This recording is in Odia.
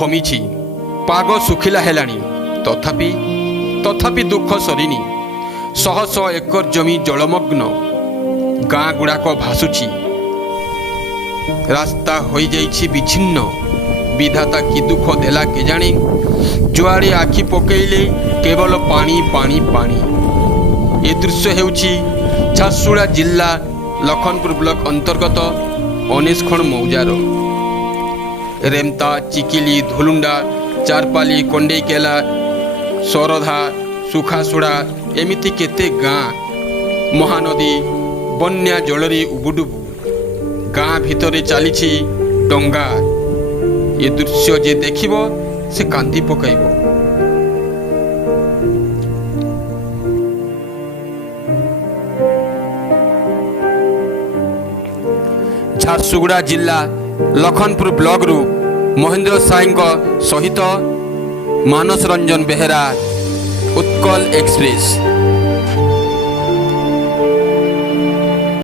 କମିଛି, ପାଗ ଶୁଖିଲା ହେଲାଣି, ତଥାପି ଦୁଃଖ ସରିନି। ଶହ ଶହ ଏକର ଜମି ଜଳମଗ୍ନ, ଗାଁ ଗୁଡ଼ାକ ଭାସୁଛି, ରାସ୍ତା ହୋଇଯାଇଛି ବିଚ୍ଛିନ୍ନ। ବିଧାତା କି ଦୁଃଖ ଦେଲା କେଜାଣି, ଯୁଆଡ଼େ ଆଖି ପକେଇଲେ କେବଳ ପାଣି ପାଣି ପାଣି। ଏ ଦୃଶ୍ୟ ହେଉଛି ଝାରସୁଗୁଡ଼ା ଜିଲ୍ଲା ଲଖନପୁର ବ୍ଲକ ଅନ୍ତର୍ଗତ ଅନେଶଖଣ ମୌଜାର। ରେମ୍ତା, ଚିକିଲି, ଧୁଲୁଣ୍ଡା, ଚାରପାଲି, କଣ୍ଡେଇକେଲା, ଶରଧା, ସୁଖାସୁଡ଼ା ଏମିତି କେତେ ଗାଁ। ମହାନଦୀ ବନ୍ୟା ଜଳରେ ଉବୁଡୁବୁ, ଗାଁ ଭିତରେ ଚାଲିଛି ଡଙ୍ଗା। ଏ ଦୃଶ୍ୟ ଯେ ଦେଖିବ ସେ କାନ୍ଦି ପକାଇବ। ଝାରସୁଗୁଡ଼ା ଜିଲ୍ଲା ଲଖନପୁର ବ୍ଲକରୁ ମହେନ୍ଦ୍ର ସାଏଙ୍କ ସହିତ ମାନସ ରଞ୍ଜନ ବେହେରା, ଉତ୍କଳ ଏକ୍ସପ୍ରେସ।